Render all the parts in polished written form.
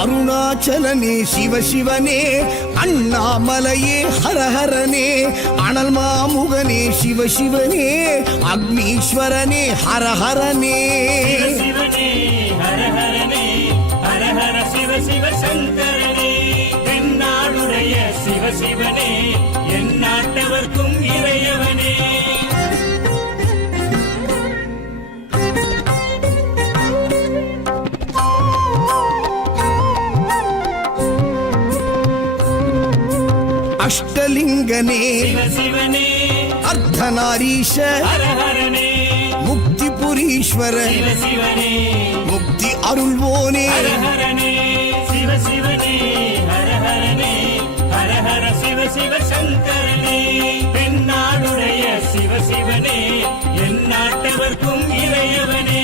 அருணாச்சலனே சிவசிவனே, அண்ணாமலையே ஹரஹரனே, அனல் மாமுகனே சிவசிவனே, அக்னீஸ்வரனே ஹரஹரனே. சிவசிவனே ஹரஹரனே, ஹரஹர சிவ சிவ சங்கரனே, தென்னாடுடைய சிவசிவனே, என் நாட்டவர்க்கும் இறையவனே. அஷ்டலிங்கனே சிவசிவனே, அர்த்தநாரீஷ ஹரஹரனே, முக்திபுரீஸ்வர சிவசிவனே, முக்தி அருள்வோனே. ஹரஹரனே சிவசிவனே, ஹரஹரனே, ஹரஹர சிவ சிவ சங்கரனே, தென்னாடுடைய சிவசிவனே, என் நாட்டவர்க்கும் இறையவனே.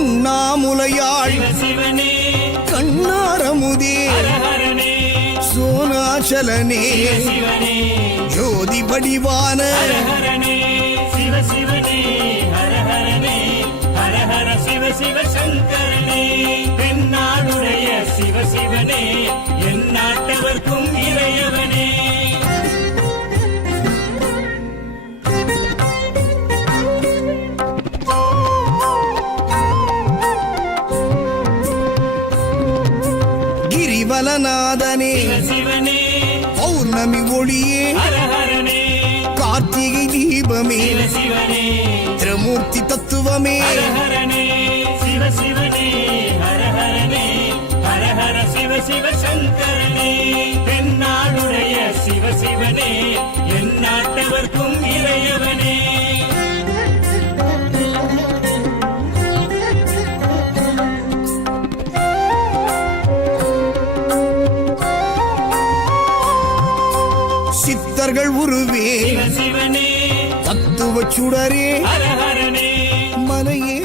உண்ணாமுலையாள் சிவசிவனே, கண்ணாரமுதே ஹரஹரனே, சோனாச்சலனே சிவசிவனே, ஜோதி வடிவான ஹரஹரனே சிவசிவனே, ஹரஹரனே, ஹரஹர சிவ சிவ சங்கரனே, தென்னாடுடைய சிவசிவனே, என் நாட்டவர்க்கும் இறையவனே. கிரிவலநாதனே சிவசிவனே, பௌர்ணமி ஒளியே ஹரஹரனே, கார்த்திகை தீபமே சிவசிவனே, திரமூர்த்தி தத்துவமே. ஹரஹரனே சிவசிவனே, ஹரஹரனே, ஹரஹர சிவ சிவ சங்கரனே, தென்னாடுடைய சிவசிவனே, என் நாட்டவர்க்கும் இறையவனே. சித்தர்கள் உருவே சிவசிவனே, தத்துவ சுடரே ஹரஹரனே, மலையே